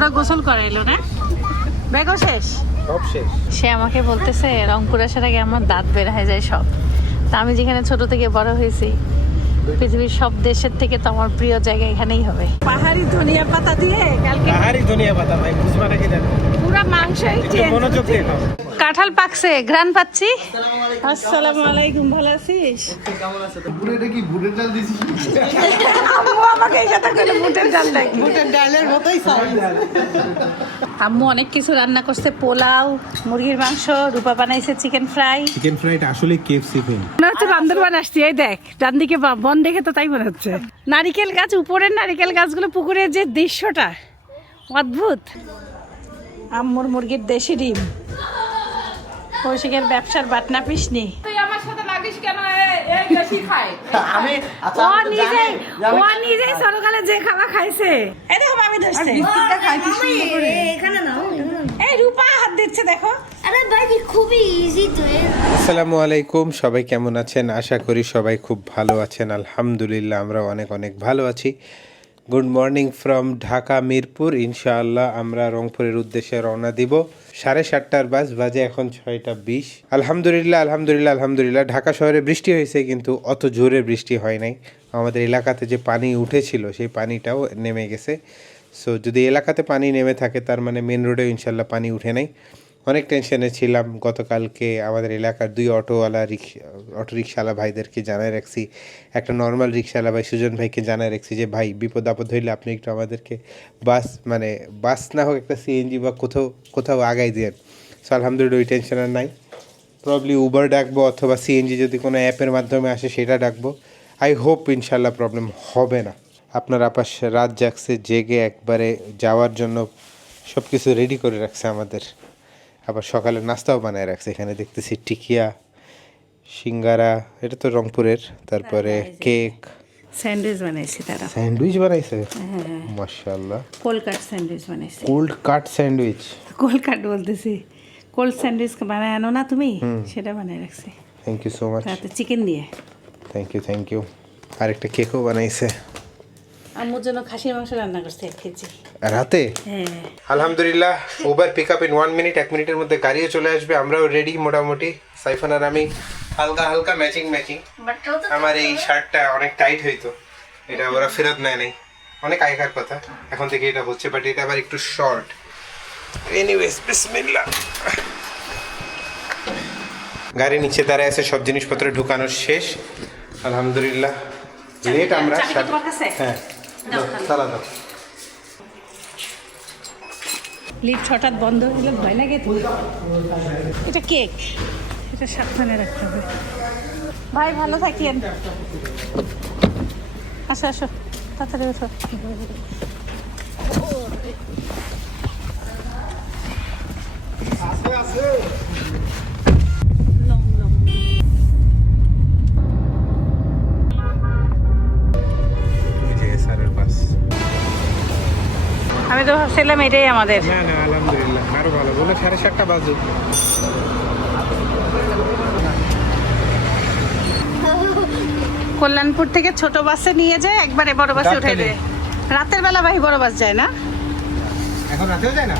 পুরো গোসল করাইলো না? ব্যাগও শেষ, সব শেষ। সে আমাকে বলতেছে রংপুর আসার আগে আমার দাঁত বের হয়ে যায় সব। তা আমি যেখানে ছোট থেকে বড় হয়েছি, পৃথিবীর সব দেশের থেকে তো আমার প্রিয় জায়গা এখানেই হবে। পাহাড়ি ধনিয়া পাতা দিয়ে কালকে পাহাড়ি ধনিয়া পাতা ভাই, বুঝবা নাকি দেখো। পুরো মাংসই মনোযোগ দিয়ে খাও। কাঁঠাল পাকছে, ঘ্রাণ পাচ্ছি। আসসালামু আলাইকুম, ভালো আছিস? কেমন আছো? পুরো এটা কি বুটের ডাল দিছিস? আম্মু আমাকে এই সাথে করে বুটের ডাল দেয়। বুটের ডালের মতোই সাইজ। আম্মু অনেক কিছু রান্না করছে, পোলাও, মুরগির মাংস, রূপা বানাইছে চিকেন ফ্রাই। চিকেন ফ্রাইটা আসলে কেএফসি ফেম। মনে হচ্ছে বান্দরবান আসছি। এই দেখ ডান দিকে বন দেখে তো তাই মনে হচ্ছে। নারিকেল গাছ, উপরের নারিকেল গাছগুলো, পুকুরের যে দৃশ্যটা অদ্ভুত। আম্মুর মুরগির দেশি ডিম, কৌশিকের ব্যবসার বাটনা পিসনি। আমি ও নিজেই সরকালে যে খাওয়া খাইছে। এই দেখো আমি ধরছি, বিস্কিটটা খাইছি সুন্দর করে। এখানে নাও, এই রূপা হাত দিচ্ছে দেখো। আরে ভাই খুবই ইজি তো। আসসালামু আলাইকুম, সবাই কেমন আছেন? আশা করি সবাই খুব ভালো আছেন। আলহামদুলিল্লাহ আমরা অনেক অনেক ভালো আছি। Good morning from Dhaka Mirpur. ইনশাআল্লাহ আমরা রংপুরের উদ্দেশ্যে রওনা দিব। 7:30টার বাস বাজে, এখন 6:20। আলহামদুলিল্লাহ। ঢাকা শহরে বৃষ্টি হয়েছে, কিন্তু অত জোরে বৃষ্টি হয় নাই। আমাদের এলাকাতে যে পানি উঠেছিল সেই পানিটাও নেমে গেছে। সো যদি এলাকাতে পানি নেমে থাকে, তার মানে মেন রোডেও ইনশাল্লাহ পানি উঠে নাই। অনেক টেনশনে ছিলাম। গতকালকে আমাদের এলাকার 2 অটো রিক্সাওয়ালা ভাইদেরকে জানায় রাখছি। একটা নর্মাল রিক্সাওয়ালা ভাই সুজন ভাইকে জানায় রাখছি যে ভাই বিপদ আপদ হইলে আপনি একটু আমাদেরকে বাস না হোক একটা সিএনজি বা কোথাও আগাই দেন। সো আলহামদুলিল্লাহ ওই টেনশন আর নাই। প্রবলি উবার ডাকবো, অথবা সিএনজি যদি কোনো অ্যাপের মাধ্যমে আসে সেটা ডাকবো। আই হোপ ইনশাল্লাহ প্রবলেম হবে না। আপনার আপাস রাত জাগছে, জেগে একবারে যাওয়ার জন্য সব কিছু রেডি করে রাখছে আমাদের। আবার সকালে নাস্তাও বানায় রাখছে। এখানে দেখতেছি টিকিয়া, সিঙ্গারা, এটা তো রংপুরের। তারপরে কেক, স্যান্ডউইচ বানাইছি তারা। স্যান্ডউইচ বানাইছে, মাশাআল্লাহ। কোল্ড কাট স্যান্ডউইচ বানাইছি। কোল্ড কাট স্যান্ডউইচ, কোল্ড কাট বলতেছি, কোল্ড স্যান্ডউইচ বানায় আনো না তুমি, সেটা বানায় রাখছি। Thank you so much. তাতে চিকেন দিয়ে। Thank you. আরেকটা কেকও বানাইছে। আম্মুর জন্য খাসির মাংস রান্না করছে 1 কেজি রাতে। হ্যাঁ আলহামদুলিল্লাহ Uber pick up in 1 minute. 1 মিনিটের মধ্যে গাড়িও চলে আসবে। আমরাও রেডি মোটামুটি। সাইফান আর আমি হালকা ম্যাচিং। আমার এই শার্টটা অনেক টাইট হইতো, এটা ওরা ফেরত নেয় নাই। অনেক আগেকার কথা, এখন থেকে এটা হচ্ছে, বাট এটা আবার একটু শর্ট। এনিওয়েজ বিসমিল্লাহ। গাড়ি নিচে দাঁড়ায় আছে, সব জিনিসপত্র ঢুকানোর শেষ। আলহামদুলিল্লাহ লেট আমরা। হ্যাঁ চালা দাও। লিফট হঠাৎ বন্ধ হলে ভয় লাগে তো। এটা কেক, এটা সাবধানে রাখতে হবে। ভাই ভালো থাকেন। আসো তাড়াতাড়ি আসো। আমি তো ভাবছিলাম এটাই আমাদের। না আলহামদুলিল্লাহ আরো ভালো। বলে 7:30 বাজে। কল্যাণপুর থেকে ছোট বাসে নিয়ে যায়, একবারে বড় বাসে উঠে দেয়। রাতের বেলা ভাই বড় বাস যায় না? এখন রাতেও যায় না।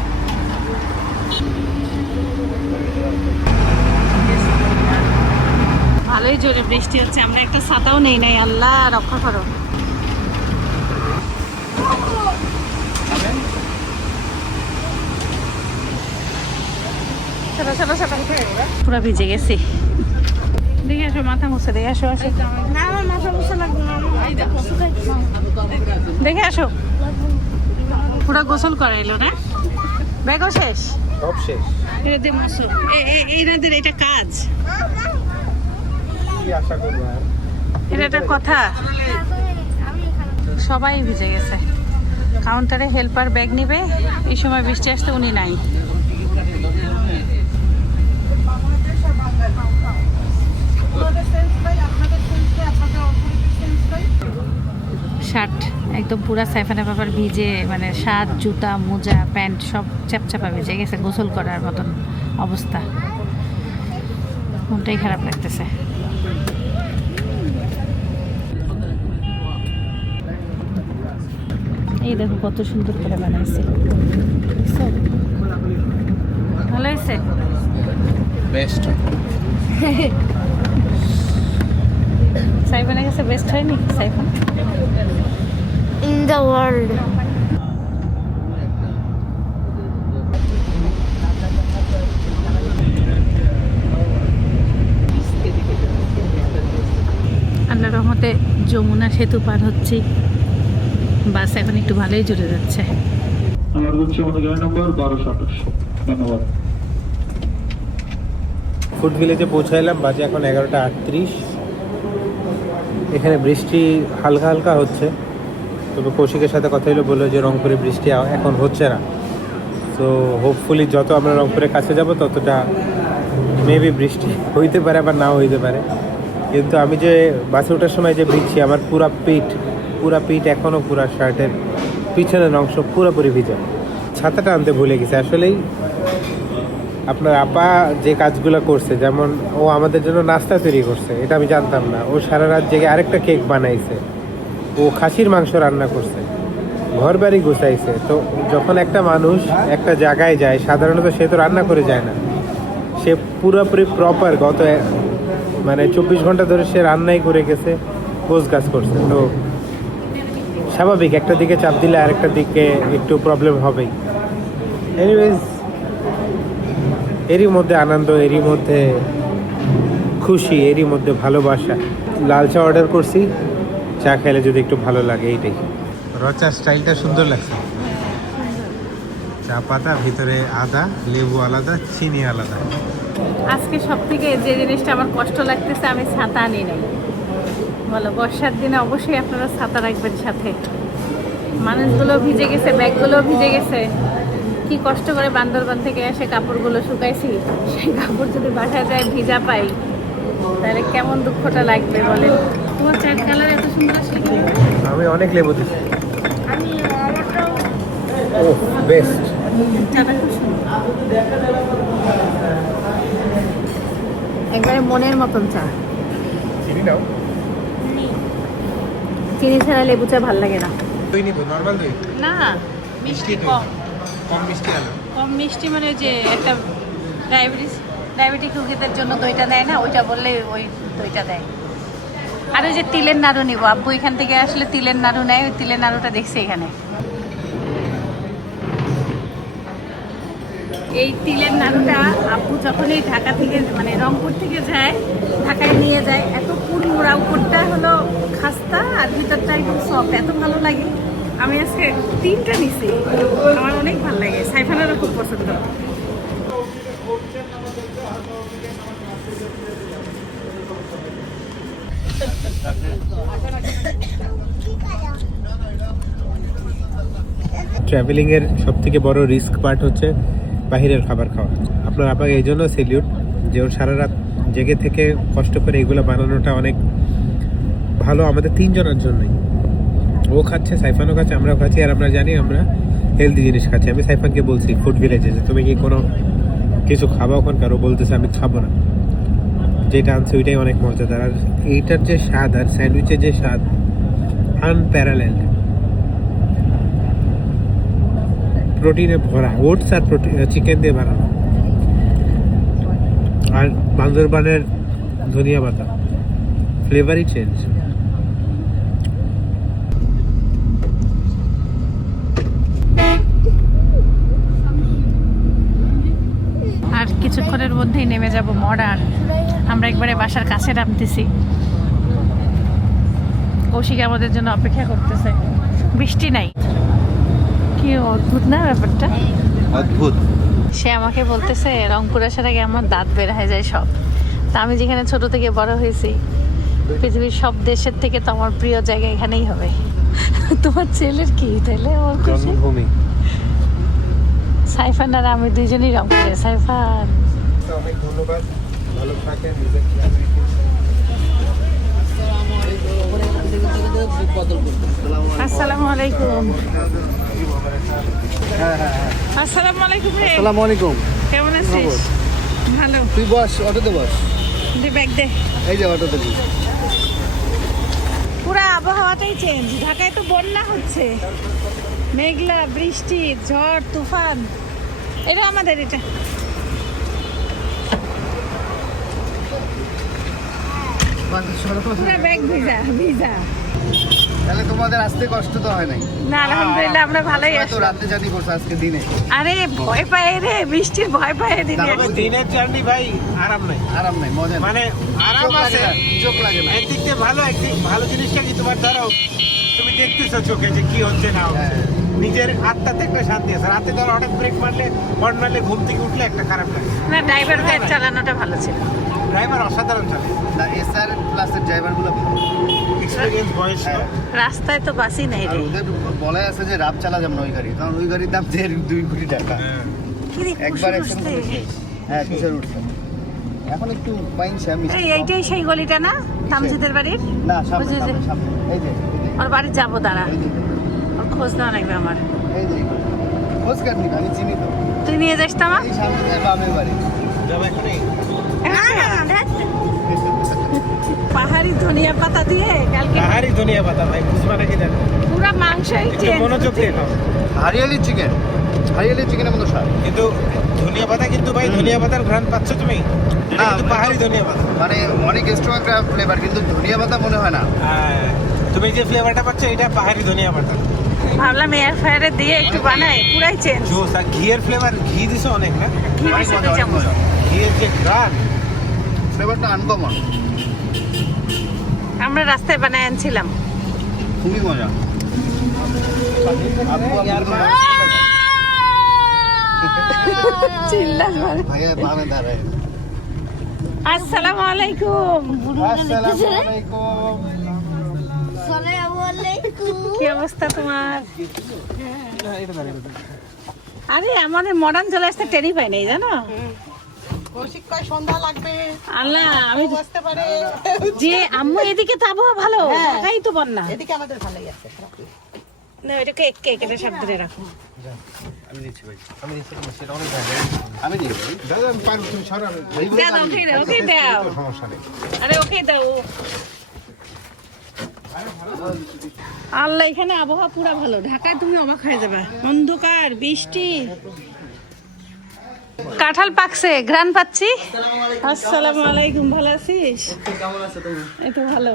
ভালোই জোরে বৃষ্টি হচ্ছে, আমরা একটা ছাতাও নেই নাই। আল্লাহ রক্ষা করো। পুরো ভিজে গেছি। দেখে আসো, মাথা মুছে দেখে আসো। না আমার মাথা মুছা লাগবে না। দেখে আসো, পুরো গোসল করাইলো না? ব্যাগও শেষ, সব শেষ। এনাদের এটা কাজ, কি আশা করবো আর? এটা একটা কথা। সবাই ভিজে গেছে। কাউন্টারে হেল্পার ব্যাগ নিবে, এই সময় বৃষ্টি আসতে উনি নাই। শার্ট একদম পুরা সাইফানের ব্যাপার ভিজে, মানে শার্ট, জুতা, মোজা, প্যান্ট সব চ্যাপচ্যাপা ভিজে গেছে। গোসল করার মতন অবস্থা। মনটাই খারাপ লাগতেছে। এই দেখো কত সুন্দর করে বানাইছে। বেস্ট। সাইফানের কাছে বেস্ট হয়নি সাইফান? In the world. আল্লাহর রহমতে যমুনা সেতু পার হচ্ছি। বাস এখন একটু ভালোই জুড়ে যাচ্ছে। আমার হচ্ছে আমাদের গাড়ি নম্বর 1228। ধন্যবাদ। ফুড ভিলেজে পৌঁছাইলাম, বাজে এখন 11:38। এখানে বৃষ্টি হালকা হালকা হচ্ছে, তবে কৌশিকের সাথে কথা হলো, বললো যে রংপুরে বৃষ্টি এখন হচ্ছে না। তো হোপফুলি যত আমরা রংপুরের কাছে যাব ততটা মেবি বৃষ্টি হইতে পারে আবার নাও হইতে পারে। কিন্তু আমি যে বাসে ওঠার সময় যে ভিজছি, আমার পুরা পিঠ এখনও পুরা শার্টের পিছনের অংশ পুরোপুরি ভিজা। ছাতাটা আনতে ভুলে গেছে। আসলেই আপনার আপা যে কাজগুলো করছে, যেমন ও আমাদের জন্য নাস্তা তৈরি করছে, এটা আমি জানতাম না। ও সারা রাত জেগে আরেকটা কেক বানাইছে, ও খাসির মাংস রান্না করছে, ঘর বাড়ি গুছাইছে। তো যখন একটা মানুষ একটা জায়গায় যায়, সাধারণত সে তো রান্না করে যায় না, সে পুরোপুরি প্রপার গত 24 ঘন্টা ধরে সে রান্নাই করে গেছে, গোছ গাছ করছে। তো স্বাভাবিক একটা দিকে চাপ দিলে আরেকটা দিকে একটু প্রবলেম হবেই। এনিওয়েজ, এরই মধ্যে আনন্দ, এরই মধ্যে খুশি, এরই মধ্যে ভালোবাসা। লাল চা অর্ডার করছি, চা খেলে যদি একটু ভালো লাগে, এইটাই। রচা স্টাইলটা সুন্দর লাগছে। চা পাতা, ভিতরে আদা, লেবু আলাদা, চিনি আলাদা। আজকে সব থেকে যে জিনিসটা আমার কষ্ট লাগতেছে, আমি ছাতা আনি নাই। বলো, বর্ষার দিনে অবশ্যই আপনারা ছাতা রাখবেন সাথে। মানুষগুলো ভিজে গেছে, ব্যাগগুলো ভিজে গেছে। কি কষ্ট করে বান্দরবান থেকে এসে কাপড়গুলো শুকাইছি, সেই কাপড় যদি বাসায় যায় ভিজা পাই, তাহলে কেমন দুঃখটা লাগবে বলেন। তোমার চায়ের কালার এত সুন্দর আসলে কি? আমি অনেক লেবু দিচ্ছি। আমি আমারটাও ও বেস্ট। চাটা খুব সুন্দর, একবারে মনের মতন চা। চিনি নাও। চিনি ছাড়া লেবু চা ভাল লাগে না। দই নিব, নর্মাল দই। না, মিষ্টি দই। কম। কম মিষ্টি আলো। কম মিষ্টি মানে যে একটা ডায়াবেটিক রোগীদের জন্য দইটা দেয় না, ওইটা বললে ওই দইটা দেয়। আর ওই যে তিলের নাড়ু নিব, আব্বু এখান থেকে আসলে তিলের নাড়ু নেয়, ওই তিলের নাড়ুটা দেখছি এখানে। এই তিলের নাড়ুটা আব্বু যখনই ঢাকা থেকে রংপুর থেকে যায়, ঢাকায় নিয়ে যায়, এত পুরমুড়া, উপরটা হলো খাস্তা আর ভিতরটা একদম সফট, এত ভালো লাগে। আমি আজকে 3টা নিছি, আমার অনেক ভালো লাগে। সাইফানেরও খুব পছন্দ। ট্রাভেলিংয়ের সব থেকে বড় রিস্ক পার্ট হচ্ছে বাহিরের খাবার খাওয়া। আপনার আপাকে এই জন্য সেলিউট, যে ওর সারা রাত জেগে থেকে কষ্ট করে এগুলো বানানোটা অনেক ভালো আমাদের 3 জনের জন্যই। ও খাচ্ছে, সাইফানও খাচ্ছে, আমরাও খাচ্ছি, আর আমরা জানি আমরা হেলদি জিনিস খাচ্ছি। আমি সাইফানকে বলছি ফুড ভিলেজে যে তুমি কি কোনো কিছু খাবা ওখানকার? ও বলতেছে আমি খাবো না, যেটা আনছে ওইটাই অনেক মজাদার। আর এইটার যে স্বাদ আর স্যান্ডউইচের যে স্বাদ, আনপ্যারালেলড। প্রোটিনে ভরা, ওটস আর চিকেন দিয়ে বানানো, আর বান্দরবানের ধনিয়া পাতা, ফ্লেভারই চেঞ্জ। আর কিছুক্ষণের মধ্যেই নেমে যাব মডার্ন। আমরা একবারে বাসার কাছে নামতেছি। কৌশিক আমাদের জন্য অপেক্ষা করতেছে, বৃষ্টি নাই। কি অদ্ভুত না ব্যাপারটা, অদ্ভুত। সে আমাকে বলতেছে রংপুর আসার আগে আমার দাঁত বের হয়ে যায় সব। তা আমি যেখানে ছোট থেকে বড় হয়েছি, পৃথিবীর সব দেশের থেকে তো আমার প্রিয় জায়গা এখানেই হবে। তোমার ছেলের কি তাহলে? ওর খুশি। জন্মভূমি। সাইফান আর আমি দুইজনই রংপুরে। সাইফান, অনেক ধন্যবাদ, ভালো থাকেন। আসসালামু আলাইকুম। আসসালামু আলাইকুম রে। আসসালামু আলাইকুম। কেমন আছিস? ভালো। তুই বস, অটোতে বস। দে ব্যাগ দে। এই যে অটোতে বস। পুরো আবহাওয়াটাই চেঞ্জ। ঢাকায় তো বন্যা হচ্ছে, মেঘলা, বৃষ্টি, ঝড়, তুফান। এটা আমাদের এটা পুরো ব্যাগ ভিজা ভিজা। তাহলে তোমাদের আসতে কষ্ট তো হয় নাই? না আলহামদুলিল্লাহ আমরা ভালোই তো আছি। রাতে জার্নি করছো আজকে দিনে? আরে ভয় পায় রে, বৃষ্টির ভয় পায় দিনে। দিনের জার্নি ভাই আরাম নাই, আরাম নাই, মজা নাই। মানে আরাম চোখ লাগে আছে, না, চোখ লাগে না। একদিক দিয়ে ভালো, একদিক ভালো জিনিসটা কি তোমার ধরো তুমি দেখতেছো চোখে যে কি হচ্ছে না হচ্ছে। হ্যাঁ। নিজের আত্মাতে একটা শান্তি আছে। রাতে ধরো হঠাৎ ব্রেক মারলে মারলে ঘুম থেকে উঠলে একটা খারাপ লাগে। না ড্রাইভার গাইড চালানোটা ভালো ছিল। ড্রাইভার অসাধারণ চালে, না এসআর প্লাসের ড্রাইভারগুলো ভালো। এক্সপিরিয়েন্স বয়স। হ্যাঁ। রাস্তায় তো বাসই নাই আর রে। ওদের বলাই আছে যে রাত চালা যাবে না ওই গাড়ি, কারণ ওই গাড়ির দাম 2 কোটি টাকা। কি রে একবার কুসুম অ্যাক্সিডেন্ট আসছে। করেছে। হ্যাঁ, কিসের উঠছে? এখন একটু পাইনছে আমি। এই এইটাই সেই গলিটা না তামজিদের বাড়ির? না, সামনে বুঝেছি। সামনে সামনে। এই যে ওর বাড়ি যাবো দাঁড়া, এই যে ওর খোঁজ নেওয়া লাগবে আমার। এই যে খোঁজ কাটনি, আমি চিনি তো। তুই নিয়ে যাস তো আমার? এই সামনে যে বামের বাড়ি। যাবে এখানে পাহাড়ি ধনিয়া পাতা দিয়ে কালকে পাহাড়ি ধনিয়া পাতা ভাই, বুঝবা নাকি জানো? পুরা মাংসই একটু চেঞ্জ। মনোযোগ দিয়ে নাও। হারিয়ালি চিকেন, হারিয়ালি চিকেনের মতো স্বাদ। কিন্তু ধনিয়া পাতা কিন্তু ভাই, ধনিয়া পাতার ঘ্রাণ পাচ্ছ তুমি? এটা না, কিন্তু পাহাড়ি ধনিয়া পাতা। মানে অনেক স্ট্রং একটা ফ্লেভার, কিন্তু ধনিয়া পাতা মনে হয় না। হ্যাঁ, তুমি যে ফ্লেভারটা পাচ্ছ এটা পাহাড়ি ধনিয়া পাতা। ভাবলাম এয়ার ফ্রায়ারে দিয়ে একটু বানাই, পুরাই চেঞ্জ। জোস। আর ঘিয়ের ফ্লেভার, ঘি দিছো অনেক না? ঘি অনেক দিছে মজা, দুই অনেক চামচ। মজা। ঘিয়ের যে ঘ্রাণ, ফ্লেভারটা আনকমন, আমরা রাস্তায় বানায় আনছিলাম। খুবই মজা। চিল্লাস মারে। ভাইয়া বামে দাঁড়ায়। আসসালামু আলাইকুম। আসসালামু আলাইকুম। কি অবস্থা তোমার? আরে আমাদের মডার্ন চলে আসতে টেরি পাই নাই জানো? আল্লাহ, আমি যে আম্মু এদিকে তো আবহাওয়া ভালো, ঢাকাই তো বন্যা। এদিকে আমাদের ভালোই আছে। না এটা কেক কেক, এটা সাবধানে রাখো। আমি দিচ্ছি ভাই, আমি দিচ্ছি, সেটা অনেক ভালো। আমি দিই ভাই। দাদা আমি পারবো, তুমি সরো। দাও ওকে দাও, ওকে দাও। সমস্যা নেই। আরে ওকে দাও। আল্লাহ, এখানে আবহাওয়া পুরা ভালো। ঢাকায় তুমি অবাক হয়ে যাবে, অন্ধকার, বৃষ্টি। কাঁঠাল পাকছে, ঘ্রাণ পাচ্ছি। আসসালামু আলাইকুম, ভালো আছিস? কেমন আছো তুমি? এই তো ভালো।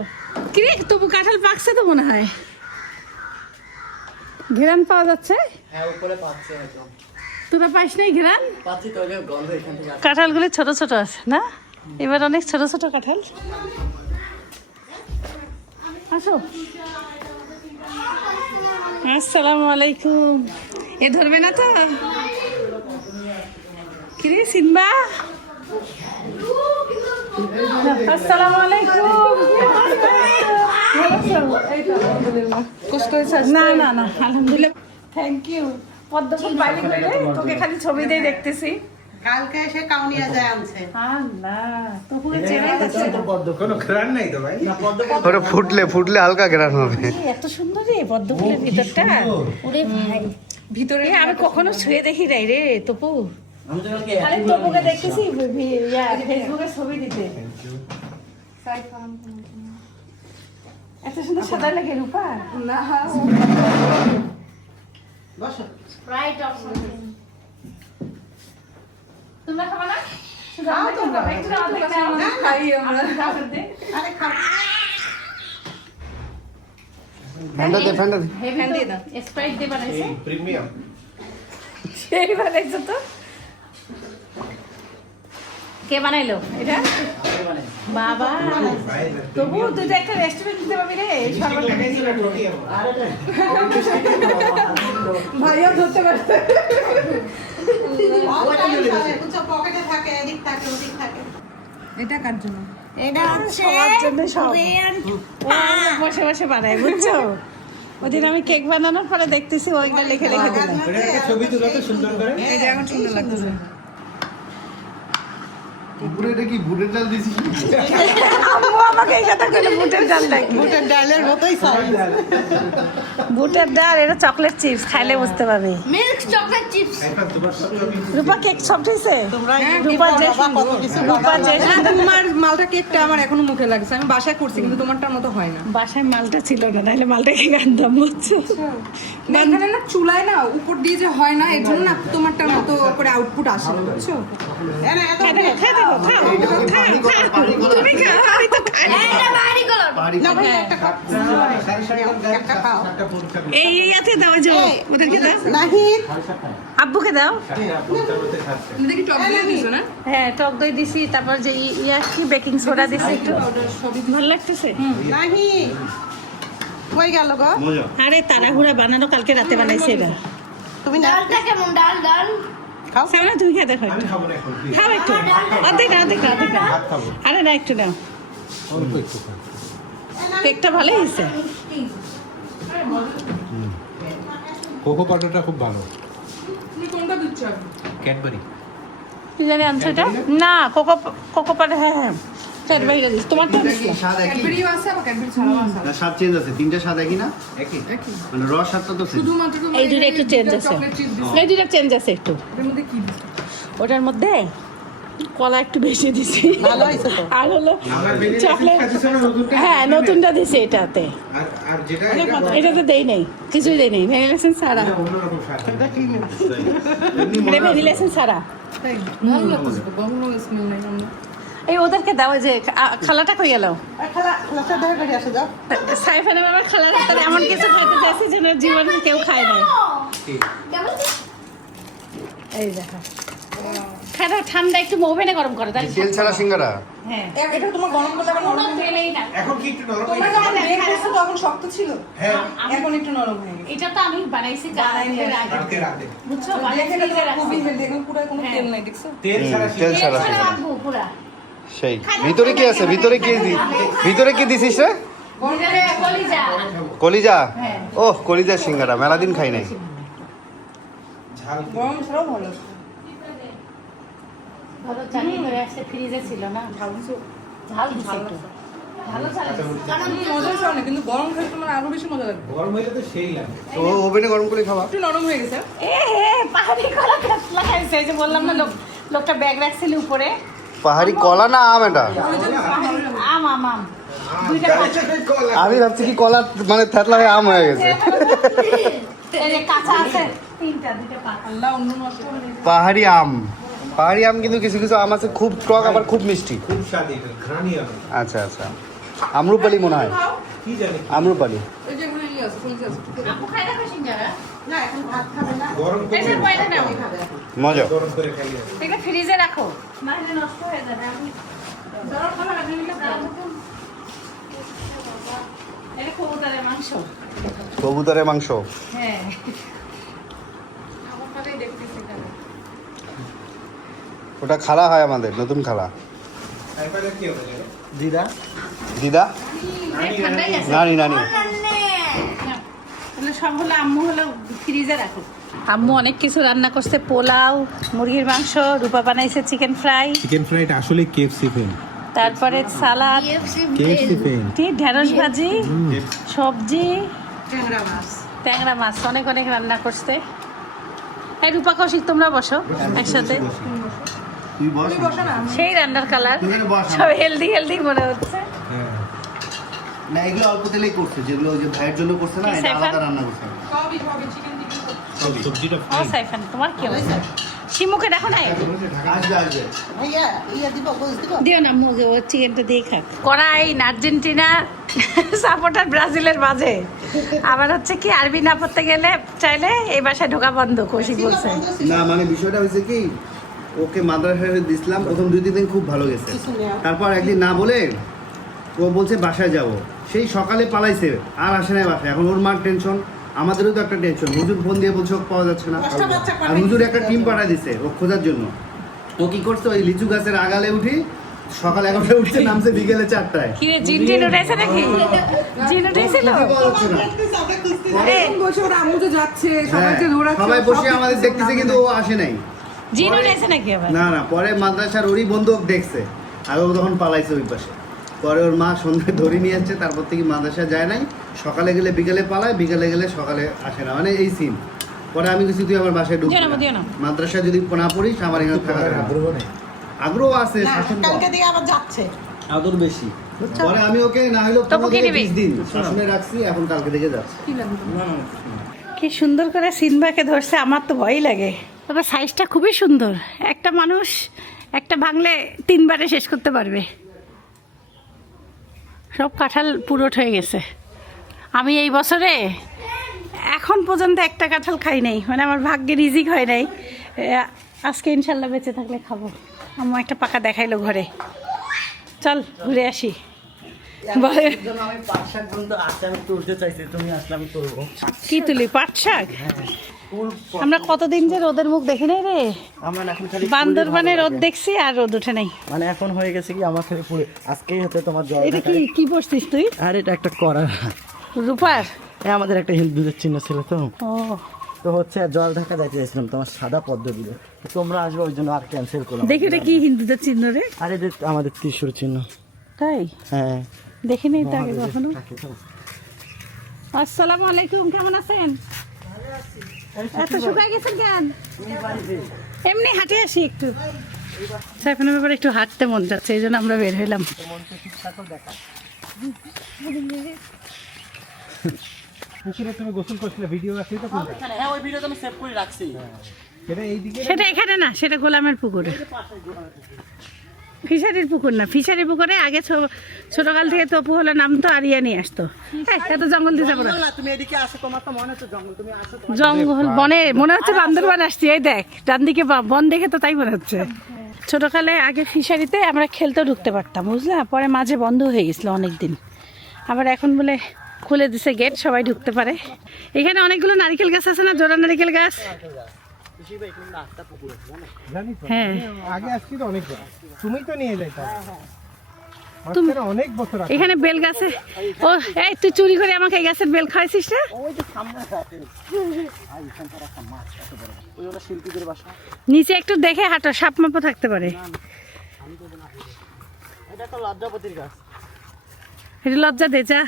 কিরে তবু কাঁঠাল পাকছে তো মনে হয়, ঘ্রাণ পাওয়া যাচ্ছে। হ্যাঁ, উপরে পাচ্ছে একদম। তোরা পাইস নাই ঘ্রাণ? পাচ্ছি তো, ওই গন্ধ এখান থেকে আসছে। কাঁঠালগুলি ছোট ছোট আছে না? এবার অনেক ছোট ছোট কাঁঠাল। আসো। আসসালামু আলাইকুম। এ ধরবে না তো? কিরে সিম্বা? আসসালামু আলাইকুম। কষ্ট হয়েছে? না না না, আলহামদুলিল্লাহ, থ্যাংক ইউ। পদ্মফুল বাইরে গেলে তোকে খালি ছবি দিয়ে দেখতেছি। কালকে এসে কাউনিয়া যায় আনছে। আল্লাহ, তো পুরো চেনে যাচ্ছে। কোনো ঘ্রাণ নাই তো ভাই? ওটা ফুটলে হালকা গ্রান হবে। এত সুন্দর রে পদ্মফুলের ভিতরটা। ওরে ভাই, ভিতরে আমি কখনো ছুঁয়ে দেখি নাই রে তপু। আরে তপুকে দেখতেছি ফেসবুকে ছবি দিতে। এত সুন্দর সাদা লাগে রূপা। না বসো। তোমরা খাবা না? খাও তোমরা। একটু খাই আমরা। আরে খাও। ঠান্ডা দে, ঠান্ডা দে। হেভি দিয়ে দাও। স্প্রাইট দিয়ে বানাইছে। প্রিমিয়াম। সেই বানাইছো তো? কে বানাইলো এটা? বাবা, তবু তুই তো একটা রেস্টুরেন্ট দিতে পারবি রে। ভাইও ধরতে পারছে। পকেটে থাকে, এদিক থাকে, ওদিক থাকে। এটা কার জন্য? এটা হচ্ছে সবার জন্য সব। ও বসে বসে বানায়, বুঝছো? ওদিন আমি কেক বানানোর পরে দেখতেছি ওইটা লিখে লিখে দিলাম। ছবি তুলো তো সুন্দর করে। এটা এখন সুন্দর লাগতেছে। উপরে এটা কি বুটের ডাল দিছিস? আম্মু আমাকে এই কথা বলে বুটের ডাল নাকি? বুটের ডালের মতোই সাইজ। বুটের ডাল, এটা চকলেট চিপস, খাইলে বুঝতে পারবি। Milk chocolate chips. Rupa cake soft হয়েছে? রূপা যে রূপা যে তোমার মালটা কেকটা আমার এখনো মুখে লাগছে। আমি বাসায় করছি কিন্তু তোমারটার মতো হয় না। বাসায় মালটা ছিল না, নাহলে মালটা খেয়ে আনতাম, বুঝছো? না এখানে না চুলায় না উপর দিয়ে যে হয় না, এর জন্য না তোমারটার মতো করে আউটপুট আসে না, বুঝছো? খেয়ে দেখো, খেয়ে দেখো। তুমি খাও, আমি তো খাই না। এটা বাড়ি কলর। না ভাই একটা খাও একটা খাও এই ইয়াতে দাও, যে ওদেরকে দাও, নাহিদ আব্বুকে দাও। তুমি দেখি টক দিয়ে দিছো না? হ্যাঁ, টক দই দিছি, তারপর যে ইয়া কি বেকিং সোডা দিছি একটু। ভালো লাগতেছে? নাহিদ কই গেল গো আরে তাড়াহুড়া বানানো, কালকে রাতে বানাইছে এটা। তুমি না ডালটা কেমন ডাল ডাল? খাও সামনে তুমি খেয়ে দেখো একটু। খাও একটু, অর্ধেক নাও, অর্ধেক নাও, অর্ধেক নাও। আরে না, একটু নাও। কেকটা ভালোই হয়েছে। কোকো পাউডারটা খুব ভালো। তুমি কোনটা দিচ্ছ? ক্যাডবেরি। কি জানি আনছো এটা? না, কোকো পাউডার, হ্যাঁ হ্যাঁ, ক্যাডবেরিটা দিস। তোমারটা দিস না। স্বাদ একই ক্যাডবেরিও আছে আবার ক্যাডবেরি ছাড়াও আছে। না স্বাদ চেঞ্জ আছে তিনটা স্বাদ একই না একই। মানে রস স্বাদটা তো same। শুধুমাত্র তুমি এই দুটো একটু চেঞ্জ আছে, চকলেট চিপ দিছো। এই দুটো চেঞ্জ আছে একটু। এর মধ্যে কি দিছো? ওটার মধ্যে কলা একটু বেশি দিছি, ভালো হয়েছে তো আর হলো চকলেট, হ্যাঁ নতুনটা দিছি এটাতে। আর যেটা এটাতে দেই নাই, কিছুই দেই নাই, ভ্যানিলা এসেন্স ছাড়া। অন্যরকম স্বাদ। এটা ভ্যানিলা এসেন্স ছাড়া। তাই ভালো লাগতেছে, কোনো স্মেল নাই আমরা। এই ওদেরকে দাও, ওই যে খালাটা কই গেল? খালা খালা দেখা করে আসো যাও সাইফান আমার খালার হাতে এমন কিছু খাইতে চাইছি যেন জীবনে কেউ খায় নাই। কেমন? এই দেখো, খাটা ঠান্ডা একটু ওভেনে গরম করে, তাহলে তেল ছাড়া সিঙ্গারা হ্যাঁ, এটা তোমার গরম করলে আবার নরম হয়ে তেলেই না। এখন কি একটু নরম তোমরা যখন বেক করছো তখন শক্ত ছিল, হ্যাঁ এখন একটু নরম হয়ে গেছে। এটা তো আমি বানাইছি কালকে রাতে রাতে বুঝছো, দেখে বানাইছি এটা নিজে খুবই রাখছি। হেলদি, এখন পুরো কোনো তেল নাই দেখছো? তেল ছাড়া তেল ছাড়া এছাড়া সিঙ্গারা রাখবো পুরা। সেই ভিতরে কি আছে ভিতরে কি দিছিস রে ভিতরে কলিজা। কলিজা হ্যাঁ। ওহ কলিজা সিঙ্গারা মেলা দিন খাই নাই ঝাল গরম ছাড়াও ভালো আছে। ভালো চাটনি করে আসছে, ফ্রিজে ছিল না। ঝাল দিছে একটু, ভালো ঝাল দিছে। মজা হচ্ছে অনেক, কিন্তু গরম খেলে তোমার আরো বেশি মজা লাগবে। গরম হইলে তো সেই লাগে। তো ওভেনে গরম করে খাওয়া একটু নরম হয়ে গেছে। এ হে, পাহাড়ি কলা কাতলা খাইছে, এই যে বললাম না, লোকটা ব্যাগ রাখছিল উপরে। পাহাড়ি কলা না আম এটা আম আম আম দুইটা কাঁচা, আমি ভাবছি কি কলা মানে থেতলা হয়ে আম হয়ে গেছে এই যে কাঁচা আছে তিনটা, দুইটা পাকা। আল্লাহ অন্য নষ্ট করে দিয়েছে। পাহাড়ি আম কিন্তু কিছু কিছু আম আছে খুব টক আবার খুব মিষ্টি খুব স্বাদ এটা, ঘ্রাণী হবে। আচ্ছা আচ্ছা আমরুপালি মনে হয় কি জানি আমরুপালি এই যে এগুলো আছে, কলিজা আছে। আপু খাই দেখো সিঙ্গারা, না এখন ভাত খাবে না গরম করে এই যে পয়সা নাও, মজা গরম করে খাইলে এটা ফ্রিজে রাখো, নাহলে নষ্ট হয়ে যাবে। আমি এটা কবুতরের মাংস। কবুতরের মাংস হ্যাঁ, ওটা খালা হয় আমাদের নতুন খালা তারপরে কি হবে জানো? দিদা ঠান্ডাই আছে। নানি নানি তাহলে সব হলো, আম্মু হলো ফ্রিজে রাখো। আম্মু অনেক কিছু রান্না করছে, পোলাও, মুরগির মাংস, রূপা বানাইছে চিকেন ফ্রাই, চিকেন ফ্রাইটা আসলে কেএফসি ফেন। তারপরে সালাদ, কেএফসি ফেন। ঢেঁড়স ভাজি, সবজি, ট্যাংরা মাছ ট্যাংরা মাছ, অনেক অনেক রান্না করছে। এই রূপা কৌশিক, তোমরা বসো একসাথে। তুই বস সেই রান্নার কালার, তুই এখানে বস। সব হেলদি হেলদি মনে হচ্ছে। হ্যাঁ না এগুলো অল্প তেলেই করছে যেগুলো ওই যে ভাইয়ের জন্য করছে না কি এটা সাইফান? আলাদা রান্না করছে সবই হবে, চিকেন টিকেন সবজিটা ও সাইফান, তোমার কি অবস্থা? শিমুকে দেখো নাই? আসবে আসবে ভাইয়া ইয়া দিব গোস দিব দিও না মুগে, ও চিকেনটা দিয়ে খাক। করাই আর্জেন্টিনা সাপোর্টার ব্রাজিলের মাঝে, আবার হচ্ছে কি আরবি না পড়তে গেলে চাইলে এই বাসায় ঢোকা বন্ধ, কৌশিক বলছে। না মানে বিষয়টা হয়েছে কি ওকে মাদ্রাসায় দিছিলাম প্রথম 2-3 দিন খুব ভালো গেছে তারপর একদিন না বলে ও বলছে বাসায় যাব সেই সকালে পালাইছে আর আসে নাই বাসায় এখন ওর মার টেনশন আমাদেরও তো একটা টেনশন হুজুর ফোন দিয়ে বলছে ওকে পাওয়া যাচ্ছে না দশটা বাচ্চা আর হুজুর একটা টিম পাঠায় দিছে ও খোঁজার জন্য ও কি করছে ওই লিচু গাছের আগালে উঠি সকাল 11টায় উঠছে নামছে বিকেলে 4টায় কি রে, জিন টিন উঠেছে নাকি? জিন উঠেছিল? খুঁজে পাওয়া যাচ্ছে না। আরে বলছে ওরা আম্মু যে যাচ্ছে, সবাইকে হ্যাঁ, দৌড়াচ্ছে, সবাই বসে সব আমাদের দেখতেছে কিন্তু ও আসে নাই জিন উঠেছে নাকি আবার? না না পরে মাদ্রাসার ওরই বন্ধু ওকে দেখছে আর ও তখন পালাইছে ওই পাশে পরে ওর মা সন্ধ্যায় ধরে নিয়ে যাচ্ছে তারপর থেকে মাদ্রাসা যায় নাই সকালে গেলে বিকেলে পালায় বিকেলে গেলে সকালে আসে না মানে এই সিন পরে আমি কিছু তুই আমার বাসায় ঢুকবি দিও না, দিও না। না। মাদ্রাসা যদি না পড়িস আমার এখানে থাকা যাবে না। আগ্রহ নেই। আগ্রহ আছে না শাসন কম, কালকে দিয়ে আবার যাচ্ছে আদর বেশি পরে আমি ওকে না হলেও তবু 15 কি থেকে নিবি? 20 দিন শাসনে রাখছি এখন কালকে থেকে যাচ্ছে কি সুন্দর করে সিনবাকে ধরছে, আমার তো ভয়ই লাগে। তবে সাইজটা খুবই সুন্দর। একটা মানুষ একটা ভাঙলে 3 বারে শেষ করতে পারবে। সব কাঁঠাল পুরোট হয়ে গেছে। আমি এই বছরে এখন পর্যন্ত একটা কাঁঠাল খাই নাই, মানে আমার ভাগ্যে রিজিক হয় নাই। আজকে ইনশাল্লাহ বেঁচে থাকলে খাবো। আমার একটা পাকা দেখাইলো ঘরে, চল ঘুরে আসি। বলে আমি পাট শাক বলতে আসতে আমি তুলতে চাইছি, তুমি আসলে আমি তুলবো। কি তুলি? পাট শাক? আমরা কতদিন যে রোদের মুখ দেখি নাই রে। আমার এখন খালি বান্দরবানে রোদ দেখছি আর রোদ ওঠে নাই। মানে এখন হয়ে গেছে কি আমার খালি পুরো আজকেই হচ্ছে তোমার জল এটা কি কি পড়ছিস তুই? আর এটা একটা করা রূপার? আমাদের একটা হিন্দুদের চিহ্ন ছিল তো, ও তো হচ্ছে জল ঢাকা যাইতে চাইছিলাম তোমার সাদা পদ্ম দিলে, তোমরা আসবে ওই জন্য আর ক্যান্সেল করলাম। দেখি এটা কি হিন্দুদের চিহ্ন রে? আর এটা আমাদের ত্রিশূল চিহ্ন। তাই? হ্যাঁ দেখিনি তো আগে কখনো। থাকে তো। আসসালামু আলাইকুম, কেমন আছেন? এত শুকায় গেছেন কেন? এমনি হাঁটে আসি একটু। সাইফানের ব্যাপারে একটু হাঁটতে মন যাচ্ছে, এই জন্য আমরা বের হইলাম। তুমি গোসল করছিলে, ভিডিও আছে তো? হ্যাঁ ওই ভিডিওটা আমি সেভ করে রাখছি। সেটা এইদিকে, সেটা এখানে না, সেটা গোলামের পুকুরে। ফিশারির পুকুর না, ফিশারির পুকুরে আগে ছোটকাল থেকে তপু হলে নামতো আর ইয়া নিয়ে আসতো। এত জঙ্গল দিয়ে যাবো না। না তুমি এদিকে আসো, তোমার তো মনে হচ্ছে জঙ্গল, তুমি আসো। জঙ্গল বনে মনে হচ্ছে বান্দরবান আসছি। এই দেখ ডান দিকে বন দেখে তো তাই মনে হচ্ছে। ছোটকালে আগে ফিশারিতে আমরা খেলতেও ঢুকতে পারতাম, বুঝলা? পরে মাঝে বন্ধ হয়ে গেছিলো অনেকদিন, আবার এখন বলে খুলে দিছে গেট, সবাই ঢুকতে পারে। এখানে অনেকগুলো নারকেল গাছ আছে না, জোড়া নারকেল গাছ। হ্যাঁ আগে আসছি তো অনেকবার, তুমি তো নিয়ে যাইতা। তুমি অনেক বছর আগে এখানে বেল গাছে, ও এই তুই চুরি করে আমাকে এই গাছের বেল খাইছিস না? ওই যে সামনে আছে ভাই, এখানকার একটা মাছ কত বড়, ওই ওটা শিল্পীদের বাসা। নিচে একটু দেখে হাঁটো, সাপ মাপও থাকতে পারে। এটা তো লজ্জাপতির গাছ, এটা লজ্জা দে যা।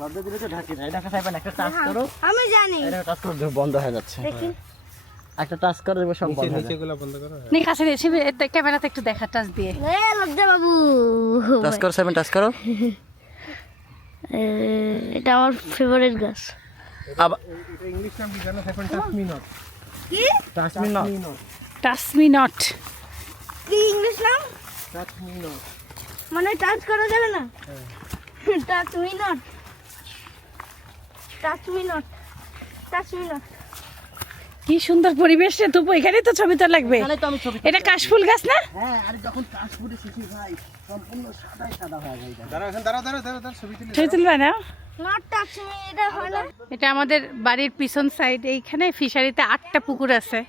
লজ্জা দিলে তো ঢাকি না। এটা খাইবেন, একটা টাচ করো, আমি জানি। এটা টাচ করে দেবো, বন্ধ হয়ে যাচ্ছে। একটা টাচ করে দেবো, সব বন্ধ হয়ে যাবে। নিচেগুলো বন্ধ করো। নি কাছে এসে ক্যামেরাতে একটু দেখা, টাচ দিয়ে। এ লজ্জা বাবু, টাচ করো সাইবেন, টাচ করো। এটা আমার ফেভারিট গাছ। আবার এটা ইংলিশ নাম কি জানো? এখন টাচ মি নট। কি? টাচ মি না, টাচ মি নট। কি ইংলিশ নাম? টাচ মি নট মানে টাচ করা যাবে না? Touch me not, touch me not, touch me not. কি সুন্দর পরিবেশ রে তুপু, এখানেই তো ছবি তো লাগবে। এখানে তো আমি ছবি। এটা কাশফুল গাছ না? হ্যাঁ, আর যখন কাশ ফুটে শিখি ভাই, সম্পূর্ণ সাদাই সাদা হয়ে যায়। দাঁড়াও, এখন দাঁড়াও দাঁড়াও দাঁড়াও, ছবি তুলে। ছবি তুলবে না? নট টাচ মি, এটা হয় না। এটা আমাদের বাড়ির পিছন সাইড। এইখানে ফিশারিতে 8টা পুকুর আছে।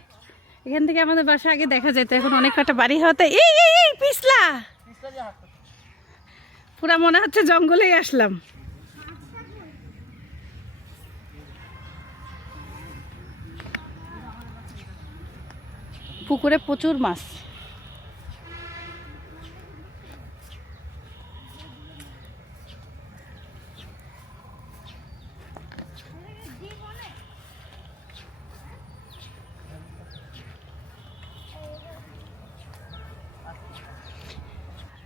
এখান থেকে আমাদের বাসা আগে দেখা যেত, এখন অনেক কটা বাড়ি হতে এই এই এই পিছলা পুরা মনে হচ্ছে জঙ্গলেই আসলাম। পুকুরে প্রচুর মাছ।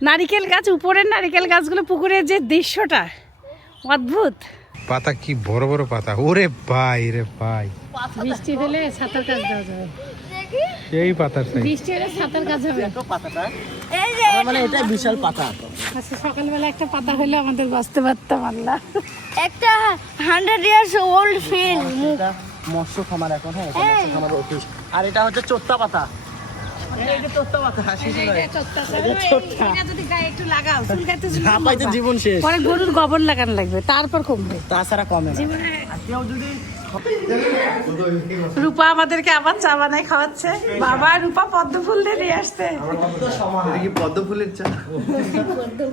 নারিকেল গাছ, উপরের নারিকেল গাছগুলো, পুকুরের যে দৃশ্যটা অদ্ভুত। পাতা কি বড় বড় পাতা, ওরে ভাই রে ভাই। বৃষ্টি হলে ছাতার কাজ দেওয়া যাবে। সেই পাতার সাইজ। বৃষ্টি হলে ছাতার কাজ হবে। পাতাটা এই যে মানে এটা বিশাল পাতা। আচ্ছা সকালবেলা একটা পাতা হলে আমাদের বাঁচতে পারতাম। আল্লাহ, একটা 100 years old ফিল। এটা মৎস্য খামার এখন। হ্যাঁ, এটা মৎস্য খামার অফিস। আর এটা হচ্ছে চোত্তা পাতা। এই যে চোত্তা পাতা, এটা যদি গায়ে একটু লাগাও, চুলকাতে না পাইতে জীবন শেষ। পরে গরুর গোবর লাগানো লাগবে, তারপর কমবে। তাছাড়া কমে না। আর কেউ যদি রূপা আমাদেরকে আবার চা বানাই খাওয়াচ্ছে। বাবা রূপা পদ্ম ফুল দিয়ে নিয়ে আসছে। এটা কি পদ্ম ফুলের চা?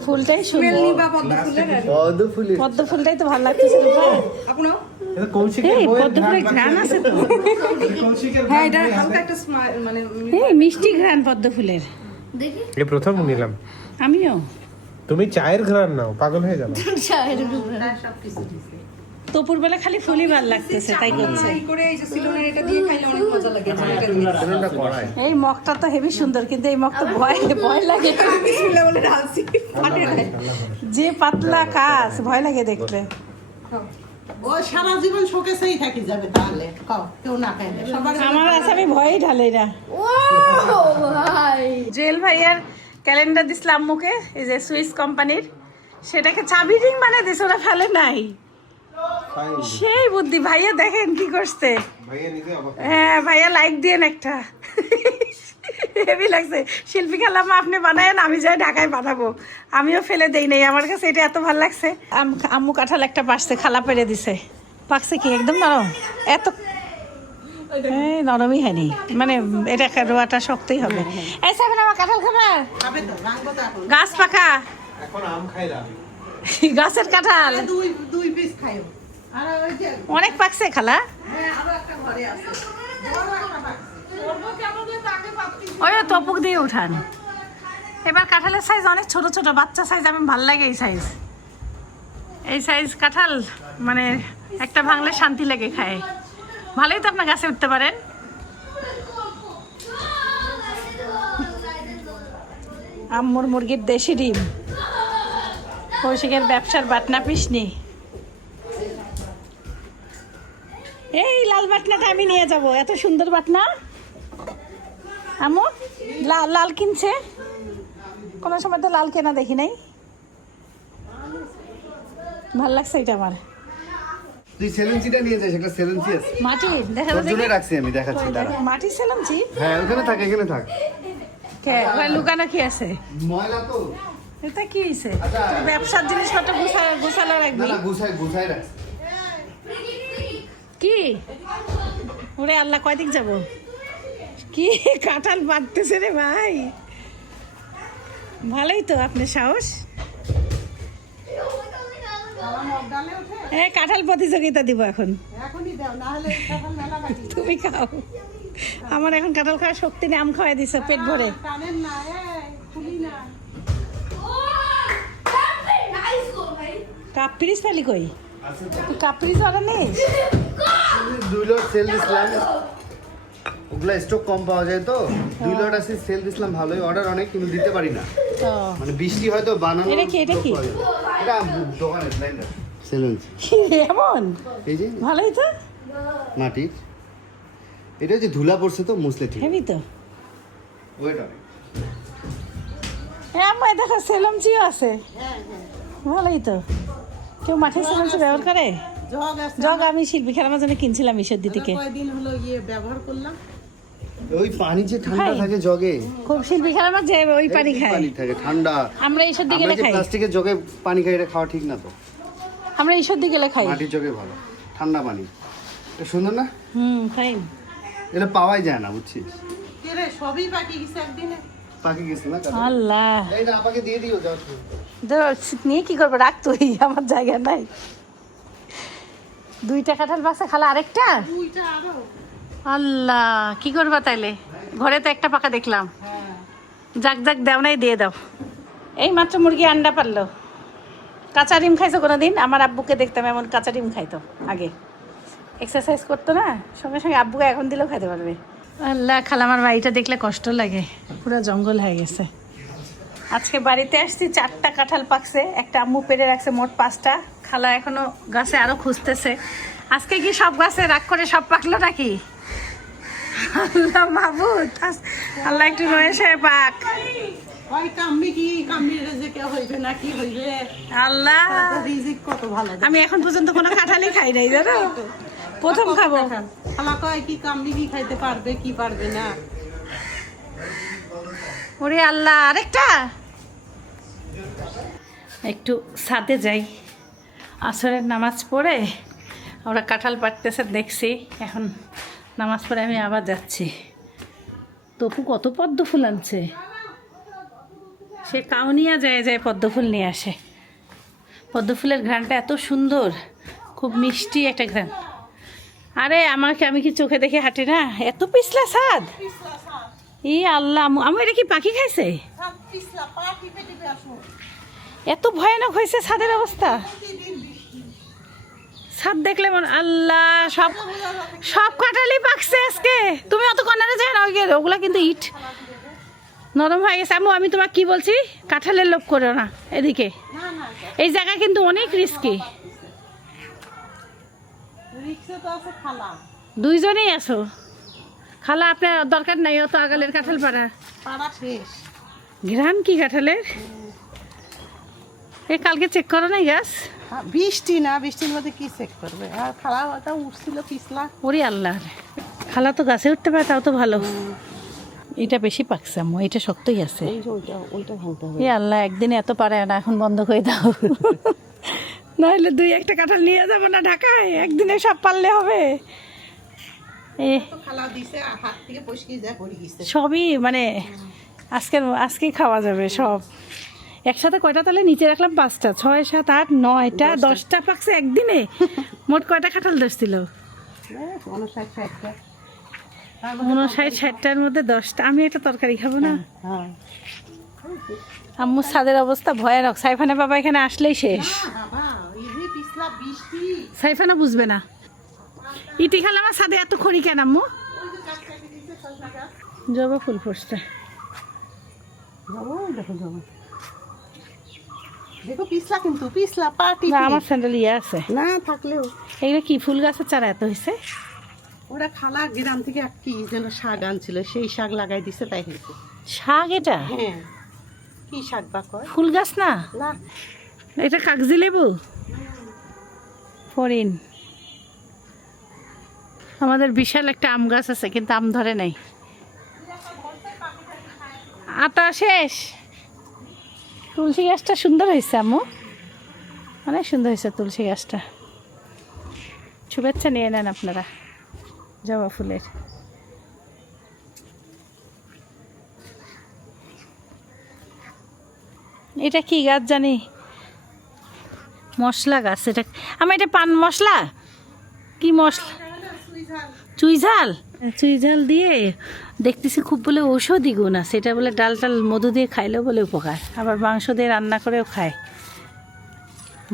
ফুলটাই সুন্দর। বা পদ্ম ফুলের আর পদ্ম ফুলের পদ্ম ফুলটাই তো ভালো লাগতেছে রূপা। আপনার এই পদ্ম ফুলের ঘ্রাণ আছে তো। হ্যাঁ, এটা হালকা একটা মানে এই মিষ্টি ঘ্রাণ পদ্ম ফুলের। দেখি এই প্রথম নিলাম। আমিও। তুমি চায়ের ঘ্রাণ নাও, পাগল হয়ে যাবে। দুপুর বেলা খালি ফুলই ভালো লাগতেছে, তাই করছে। এই করে এই যে সিলনের এটা দিয়ে খাইলে অনেক মজা লাগে। এটা কড়াই। এই মগটা তো হেভি সুন্দর, কিন্তু এই মগ তো ভয় লাগে। বিসমিল্লাহ বলে ঢালছি, ফাটে না। যে পাতলা কাজ, ভয় লাগে দেখলে। ও সারা জীবন শোকেসেই থাকি যাবে তাহলে কও কেউ না খাইলে সবার আমার আছে আমি ভয়েই ঢালাই না। ও ভাই জুয়েল ভাইয়ার ক্যালেন্ডার দিছিলাম আম্মুকে, এই যে সুইস কোম্পানির, সেটাকে চাবি রিং মানে দিছে, ওরা ফেলে নাই। সেই বুদ্ধি ভাইয়া, দেখেন কি করছে। হ্যাঁ ভাইয়া লাইক দিয়েন একটা। হেভি লাগছে। শিল্পী খেলাম আপনি বানায়েন, আমি যাই ঢাকায় বানাবো। আমিও ফেলে দেই নাই, আমার কাছে এটা এত ভালো লাগছে। আম্মু কাঁঠাল একটা পাকছে, খালা পেরে দিছে। পাকছে কি একদম নরম, এত নরমই হয়নি, মানে এটা রোয়াটা শক্তই হবে। এই সাবেন আমার কাঁঠাল খাবে? খাবে তো, রাখবো তো এখন। গাছ পাকা, এখন আম খাইলাম। গাছের কাঁঠাল দুই পিস খাইও। আর ওই যে অনেক পাকছে খালা। হ্যাঁ, আরো একটা ঘরে আছে। বড় একটা বাক্স। ওই তপুক দিয়ে উঠান। এবার কাঁঠালের সাইজ অনেক ছোট ছোট, বাচ্চা সাইজ। আমি ভাল লাগে এই সাইজ। এই সাইজ কাঁঠাল মানে একটা ভাঙলে শান্তি লাগে খায়। ভালোই তো আপনার গাছে উঠতে পারেন। আম্মুর মুরগির দেশি ডিম, কৌশিকের ব্যবসার বাটনা পিসনি। এই লাল বাটনাটা আমি নিয়ে যাব, এত সুন্দর বাটনা। আম্মু লাল লাল কিনছে, কোনো সময় তো লাল কেনা দেখি নাই। ভাল লাগছে এটা আমার। তুই সেলেন্সিটা নিয়ে যাস, একটা সেলেন্সি আছে। মাটি দেখা তোর জন্য যাচ্ছে, রাখছি আমি, দেখাচ্ছি দাঁড়া। মাটি সেলামছি। হ্যাঁ ওখানে থাক, এখানে থাক। কে ওই লুকানো কি আছে? ময়লা তো। এটা কি হয়েছে? আচ্ছা। তোর ব্যবসার জিনিসপত্র গুছালো না রাখবি। না, গুছাই রাখছি। কি ওরে আল্লাহ, কয়দিক যাব? কি কাঁঠাল বাঁধতেছে রে ভাই, ভালোই তো আপনার সাহস। কাঁঠাল প্রতিযোগিতা দিব এখন। এখনই দাও, না হলে কাঁঠাল মেলা বাকি। তুমি খাও, আমার এখন কাঁঠাল খাওয়ার শক্তি নেই। আম খাওয়াই দিছে পেট ভরে। টানেন না, খুলি না। কাপ পিরিস ফেলি কই? তুই কাপ পিরিস অর্ডার নিস? 2 লট সেল দিছিলাম, ওগুলা স্টক কম পাওয়া যায় তো 2 লট আছে সেল দিছিলাম। ভালোই অর্ডার অনেক, কিন্তু দিতে পারি না, তো মানে বৃষ্টি হয়তো বানানো। এটা কি? এটা কি? এটা দোকানে ব্লেন্ডার সেলেন্সি। কি এমন এই যে ভালোই তো, মাটির, এটা যে ধুলা পড়ছে তো মুছলে ঠিক। হেবি তো। ওয়েট অনেক। আমার দেখো সেলমচিও আছে, ভালোই তো। কেউ মাঠে সেলমচি ব্যবহার করে? জগ আছে। জগ আমি শিল্পী খেলার জন্য কিনছিলাম ঈশ্বরদী থেকে। কয়দিন হলো ব্যবহার করলাম। ওই পানি যে ঠান্ডা খাই। থাকে জগে, খুব শিল্পী খেলার মাঝে ওই পানি খাই পানি থাকে ঠান্ডা। আমরা। ঈশ্বরদী গেলে আমরা যে খাই, প্লাস্টিকের জগে পানি খাই, এটা খাওয়া ঠিক না তো। আমরা ঈশ্বরদী গেলে খাই। মাটির জগে ভালো, ঠান্ডা পানি। এটা সুন্দর না? খাই। এটা পাওয়াই যায় না, বুঝছিস? কে রে, সবই বাকি গেছে একদিনে। পাকি গেছে না? আল্লাহ, এই না, আপাকে দিয়ে দিও, যাও। নিয়ে কি করবো, রাখ তুই, আমার জায়গা নাই। 2টা কাঁঠাল বাক্সা খালা, আরেকটা? দুইটা আরো। আল্লাহ, কি করবা তাইলে? ঘরে তো একটা পাকা দেখলাম। যাক যাক, দেও নাই, দিয়ে দাও। এই মাত্র মুরগি আন্ডা পারলো। কাঁচা ডিম খাইছো কোনোদিন? আমার আব্বুকে দেখতাম এমন কাঁচা ডিম খাইতো আগে, এক্সারসাইজ করতো না, সঙ্গে সঙ্গে আব্বুকে এখন দিলেও খাইতে পারবে। আল্লাহ, খালা আমার বাড়িটা দেখলে কষ্ট লাগে, পুরো জঙ্গল হয়ে গেছে। আজকে বাড়িতে আসছি, 4টা কাঁঠাল পাকছে, একটা আম্মু পেরে রাখছে, মোট 5টা। খালা এখনো গাছে আরো খুঁজতেছে। আজকে কি সব গাছে রাগ করে সব পাকলো নাকি? আল্লাহ মাহবুদ, আল্লাহ একটু রয়েছে পাক। ওই কাম্মি কি, কাম্মির রেজেকে হইবে না কি হইবে? আল্লাহ, রিজিক কত ভালো। আমি এখন পর্যন্ত কোনো কাঁঠালই খাই নাই, জানো, প্রথম খাবো। খালা কয় কি কাম্মি কি খাইতে পারবে কি পারবে না। ওরে আল্লাহ, আরেকটা। একটু ছাদে যাই, আসরের নামাজ পড়ে ওরা কাঁঠাল পাড়তেছে দেখছি। এখন নামাজ পড়ে আমি আবার যাচ্ছি। তপু কত পদ্ম ফুল আনছে, সে কাউনিয়া যায় যায় পদ্ম ফুল নিয়ে আসে। পদ্ম ফুলের ঘ্রাণটা এত সুন্দর, খুব মিষ্টি একটা ঘ্রাণ। আরে আমি কি চোখে দেখে হাঁটি না? এত পিছলা ছাদ, ই আল্লাহ। আমি এটা কি পাখি খাইছে? এত ভয়ানক হয়েছে ছাদের অবস্থা। ছাদ দেখলে আল্লাহ, সব সব কাঁঠালই পাকছে আজকে। তুমি অত কর্নারে যায় না, ওগুলা কিন্তু ইট নরম হয়ে গেছে। আমি তোমাকে কি বলছি, কাঁঠালের লোভ করো না এদিকে। এই জায়গা কিন্তু অনেক রিস্কি। রিক্সা তো আছে খালা, দুইজনেই আছো? খালা আপনার দরকার নাই, অত আগালের কাঁঠাল পাড়া। পাড়া শেষ। ঘ্রাণ কি কাঁঠালের? এ কালকে চেক করো নাই গাছ? বৃষ্টি না, বৃষ্টির মধ্যে কি চেক করবে? আর খালা ওটা উঠছিল পিছলা। ওরে আল্লাহ, খালা তো গাছে উঠতে পারে, তাও তো ভালো। এটা বেশি পাকছে আম্মু, এটা শক্তই আছে। ওইটা ভাঙতে হবে। এ আল্লাহ, একদিনে এত পারে না, এখন বন্ধ করে দাও। নাহলে 2-1টা কাঁঠাল নিয়ে যাবো না ঢাকায়, একদিনে সব পারলে হবে। এ খালা দিছে, হাত থেকে পয়সা যা পড়ে গেছে। সবই মানে আজকেই খাওয়া যাবে সব একসাথে। কয়টা তাহলে নিচে রাখলাম? 5টা, 6, 7, 8, 9টা, 10টা পাকছে একদিনে। মোট কয়টা কাঁঠাল ধরছিল? 59-60টার মধ্যে 10টা। আমি একটা তরকারি খাবো না। আম্মুর ছাদের অবস্থা ভয়ানক। সাইফানা বাবা এখানে আসলেই শেষ। সাইফানা বুঝবে না। ইটি খালে আমার ছাদে এত খড়ি কেন আম্মু? জবা ফুল ফুটছে। দেখো পিছলা, কিন্তু পিছলা পার্টি। আমার স্যান্ডেল ইয়ে আছে না থাকলেও। এইগুলো কি ফুল গাছের চারা এত হয়েছে? ওরা খালা গ্রাম থেকে কি যেন শাক আনছিল, সেই শাক লাগাই দিছে, তাই হয়েছে। শাক এটা? হ্যাঁ, কি শাক বা কয়? ফুল গাছ না, না এটা কাগজি লেবু। ফরিন। আমাদের বিশাল একটা আম গাছ আছে, কিন্তু আম ধরে নাই। আতা শেষ। তুলসী গাছটা সুন্দর হয়েছে আম্মু, অনেক সুন্দর হয়েছে তুলসী গাছটা। শুভেচ্ছা নিয়ে নেন আপনারা জবা ফুলের। এটা কি গাছ জানি? মশলা গাছ এটা। আমার এটা পান মশলা, কি মশলা? চুইঝাল। চুইঝাল দিয়ে দেখতেছি খুব বলে ঔষধি গুণ আছে। এটা বলে ডাল টাল মধু দিয়ে খাইলেও বলে উপকার, আবার মাংস দিয়ে রান্না করেও খায়।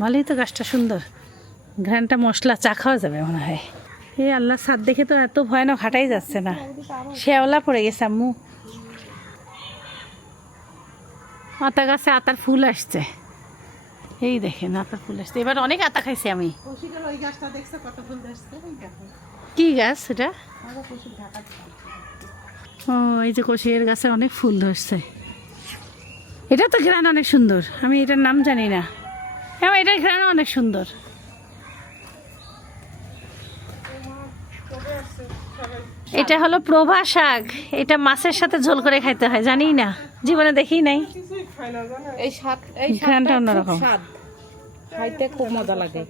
ভালোই তো গাছটা সুন্দর, ঘ্রাণটা মশলা, চা খাওয়া যাবে মনে হয়। এই আল্লাহ, ছাদ দেখে তো এত ভয়ানক হাঁটাই যাচ্ছে না। শেওলা পড়ে গেছে আম্মু। আতা গাছে আতার ফুল আসছে, এই দেখেন আতার ফুল আসছে। এবার অনেক আতা খাইছি আমি। ওই গাছটা দেখছো কত ফুল ধরছে? কি গাছ এটা? ও, এই যে কষিয়ের গাছে অনেক ফুল ধরছে। এটা তো ঘ্রাণ অনেক সুন্দর, আমি এটার নাম জানি না। হ্যাঁ, এটার ঘ্রাণ অনেক সুন্দর। এটা হলো প্রভা শাক। এটা মাছের সাথে ঝোল করে খাইতে হয়, জানি না, জীবনে দেখি নাই। এই শাক, এই ঘ্রাণটা অন্যরকম। স্বাদ খাইতে খুব মজা লাগে।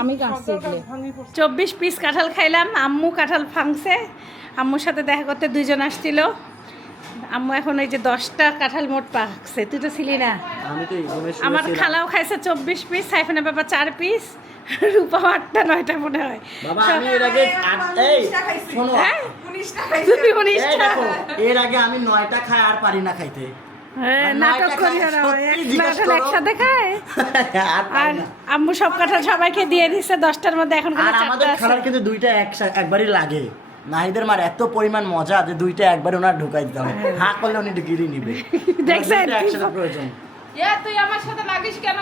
আমি কাটছি এগুলো। 24 পিস কাঁঠাল খাইলাম। আম্মু কাঁঠাল ভাঙছে, আম্মুর সাথে দেখা করতে 2জন আসছিল। আম্মু এখন ওই যে 10টা কাঁঠাল মোট পাকছে, তুই তো ছিলি না। আমার খালাও খাইছে 24 পিস, সাইফানা বাবা 4 পিস, রূপা 8টা 9টা মনে হয়। বাবা আমি এর আগে শোনো, হ্যাঁ? তুমি 19টা। এর আগে আমি 9টা খাই আর পারি না খাইতে। হ্যাঁ, আর নাটক 9টা করি খাই, ওরা, সত্যি জিজ্ঞেস কাঁঠাল করো। একসাথে খায়। আর পারি আর না। আম্মু সব কাঁঠাল সবাইকে দিয়ে দিচ্ছে 10টার মধ্যে, এখন আর আমাদের খাবার কিন্তু 2টা একবারই লাগে। নাহিদের মার এত পরিমাণ মজা যে 2টা একবার ওনার ঢুকাই দিতে হবে, হাঁ করলে উনি ঢুকিয়ে নিবে। দেখছেন? 2টা একসাথে প্রয়োজন। তুই আমার সাথে লাগিস কেন?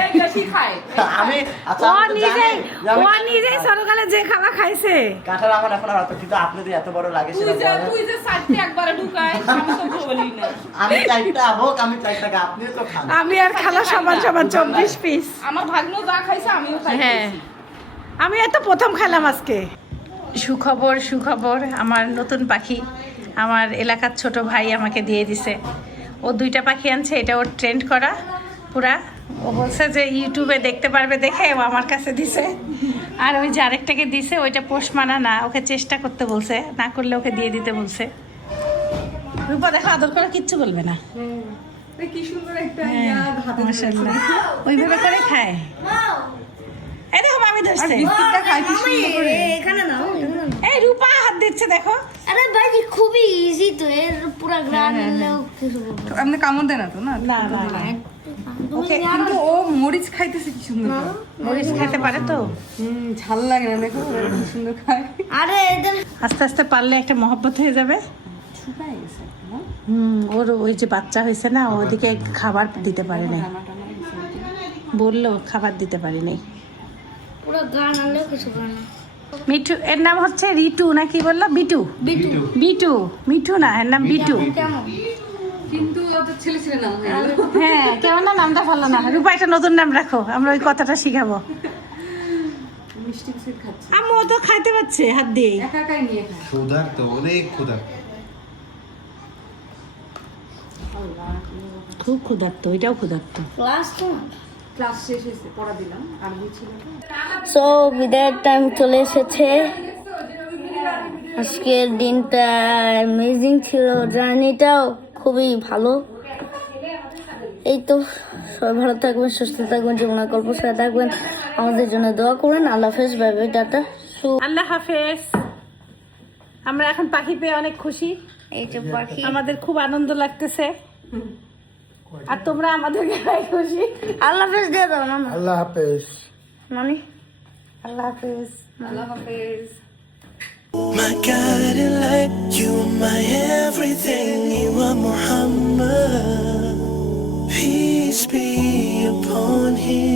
এই বেশি খায়। আমি আচ্ছা ও আমি তো নিজেই, জানি যে আমি ও নিজেই ছোটকালে যে খাবার খাইছে। কাঁঠাল আমার এখন আর অত, কিন্তু আপনি তো এত বড় লাগে সেটা বলেন। তুই যে সাইডে একবারে ঢুকায়, আমি তো বলি না। আমি 4টা হোক, আমি 4টা খাই, আপনিও তো খান। আমি আর খালা সমান সমান 24 পিস। আমার ভাগ্নো যা খাইছে আমিও খাই। হ্যাঁ, আমি এত প্রথম খেলাম আজকে। সুখবর, সুখবর, আমার নতুন পাখি আমার এলাকার ছোট ভাই আমাকে দিয়ে দিছে। ও 2টা পাখি আনছে, এটা ওর ট্রেন্ড করা পুরা। ও বলছে যে ইউটিউবে দেখতে পারবে দেখে ও আমার কাছে দিছে। আর ওই যে আরেকটাকে দিছে, ওইটা পোষ মানা না, ওকে চেষ্টা করতে বলছে, না করলে ওকে দিয়ে দিতে বলছে। রূপা দেখো আদর করে কিচ্ছু বলবে না। কি সুন্দর একটা হ্যাঁ, মাশাআল্লাহ, ওইভাবে করে খায়। এই দেখো আমি ধরছে, বিস্কুটটা খাই কি সুন্দর করে। এখানে নাও, এখানে নাও। এই রূপা হাত দিচ্ছে দেখো। আরে ভাই খুবই ইজি তো, এর পুরো গ্রাম কিছু বলবো না। আপনি কামড় দেন না তো? না না না না, তুমি কিন্তু ও মরিচ খাইতেছে কি সুন্দর করে। মরিচ খেতে পারে তো। ঝাল লাগে না, দেখো কি সুন্দর খায়। আরে এদের আস্তে আস্তে পারলে একটা মহব্বত হয়ে যাবে। ওর ওই যে বাচ্চা হয়েছে না, ওদিকে খাবার দিতে পারে নাই, বললো খাবার দিতে পারি নাই। পুরো গান আনলেও কিছু পারে না। মিঠু, এর নাম হচ্ছে রিটু না কি বললো? বিটু। বিটু বিটু, মিঠু না, এর নাম বিটু। কেমন? কিন্তু অত ছেলে ছেলে নাম হয়ে গেল। হ্যাঁ, কেমন না, নামটা ভালো না। রূপা একটা নতুন নাম রাখো, আমরা ওই কথাটা শিখাবো। মিষ্টি বিস্কুট খাচ্ছে, আম্মু ও তো খাইতে পারছে হাত দিয়ে। একা একাই নিয়ে খায়। ক্ষুধার্ত, অনেক ক্ষুধার্ত। খুব ক্ষুধার্ত, ওইটাও ক্ষুধার্ত। ক্লাস তো ক্লাস শেষ হয়েছে, পড়া দিলাম, আর বই ছিল তো। সো বিদায়ের টাইম চলে এসেছে। আজকের দিনটা অ্যামেজিং ছিল, জার্নিটাও খুবই ভালো। এই তো, সবাই ভালো থাকবেন, সুস্থ থাকবেন, জীবনের গল্প সাথে থাকবেন, আমাদের জন্য দোয়া করবেন। আল্লাহ হাফেজ, বাই বাই, টাটা। আল্লাহ হাফেজ। আমরা এখন পাখি পেয়ে অনেক খুশি, এই যে পাখি, আমাদের খুব আনন্দ লাগতেছে। আর তোমরা আমাদেরকে ভাই খুশি। আল্লাহ হাফেজ দিয়ে দাও না। আল্লাহ হাফেজ। মানে আল্লাহ হাফেজ। আল্লাহ হাফেজ। My guiding light, you are my everything, you are Muhammad. Peace be upon him.